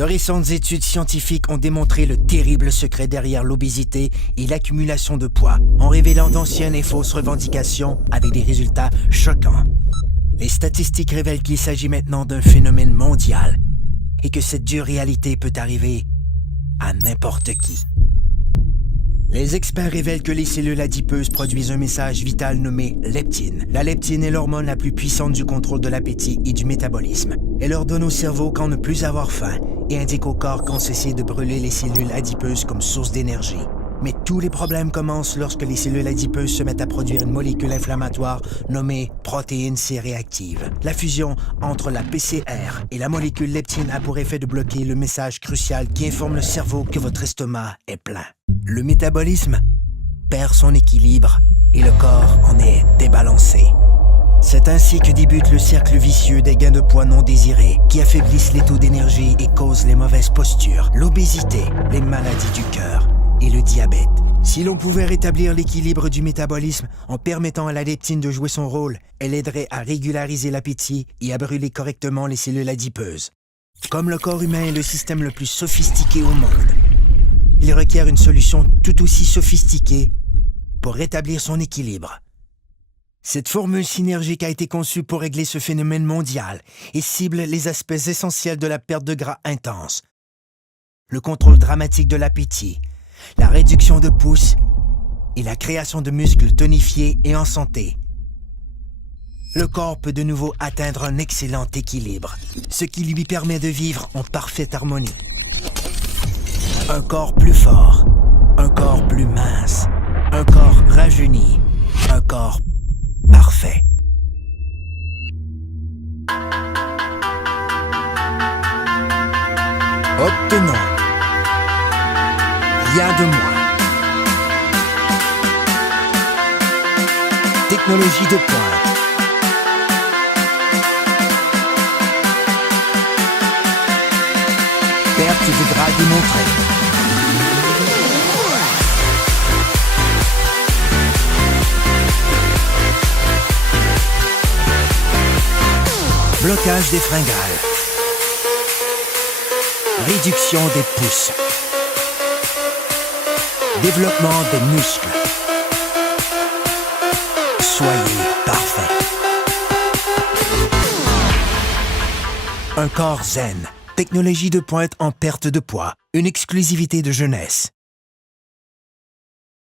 De récentes études scientifiques ont démontré le terrible secret derrière l'obésité et l'accumulation de poids, en révélant d'anciennes et fausses revendications avec des résultats choquants. Les statistiques révèlent qu'il s'agit maintenant d'un phénomène mondial et que cette dure réalité peut arriver à n'importe qui. Les experts révèlent que les cellules adipeuses produisent un message vital nommé leptine. La leptine est l'hormone la plus puissante du contrôle de l'appétit et du métabolisme. Elle ordonne au cerveau quand ne plus avoir faim et indique au corps quand cesser de brûler les cellules adipeuses comme source d'énergie. Mais tous les problèmes commencent lorsque les cellules adipeuses se mettent à produire une molécule inflammatoire nommée protéine C réactive. La fusion entre la PCR et la molécule leptine a pour effet de bloquer le message crucial qui informe le cerveau que votre estomac est plein. Le métabolisme perd son équilibre et le corps en est débalancé. C'est ainsi que débute le cercle vicieux des gains de poids non désirés qui affaiblissent les taux d'énergie et causent les mauvaises postures, l'obésité, les maladies du cœur et le diabète. Si l'on pouvait rétablir l'équilibre du métabolisme en permettant à la leptine de jouer son rôle, elle aiderait à régulariser l'appétit et à brûler correctement les cellules adipeuses. Comme le corps humain est le système le plus sophistiqué au monde, il requiert une solution tout aussi sophistiquée pour rétablir son équilibre. Cette formule synergique a été conçue pour régler ce phénomène mondial et cible les aspects essentiels de la perte de gras intense. Le contrôle dramatique de l'appétit, la réduction de pouces et la création de muscles tonifiés et en santé. Le corps peut de nouveau atteindre un excellent équilibre, ce qui lui permet de vivre en parfaite harmonie. Un corps plus fort, un corps plus mince, un corps rajeuni, un corps parfait. Obtenons rien de moins. Technologie de pointe. Perte de gras démontrée. Blocage des fringales. Réduction des pouces. Développement des muscles. Soyez parfait. Un corps zen. Technologie de pointe en perte de poids. Une exclusivité de jeunesse.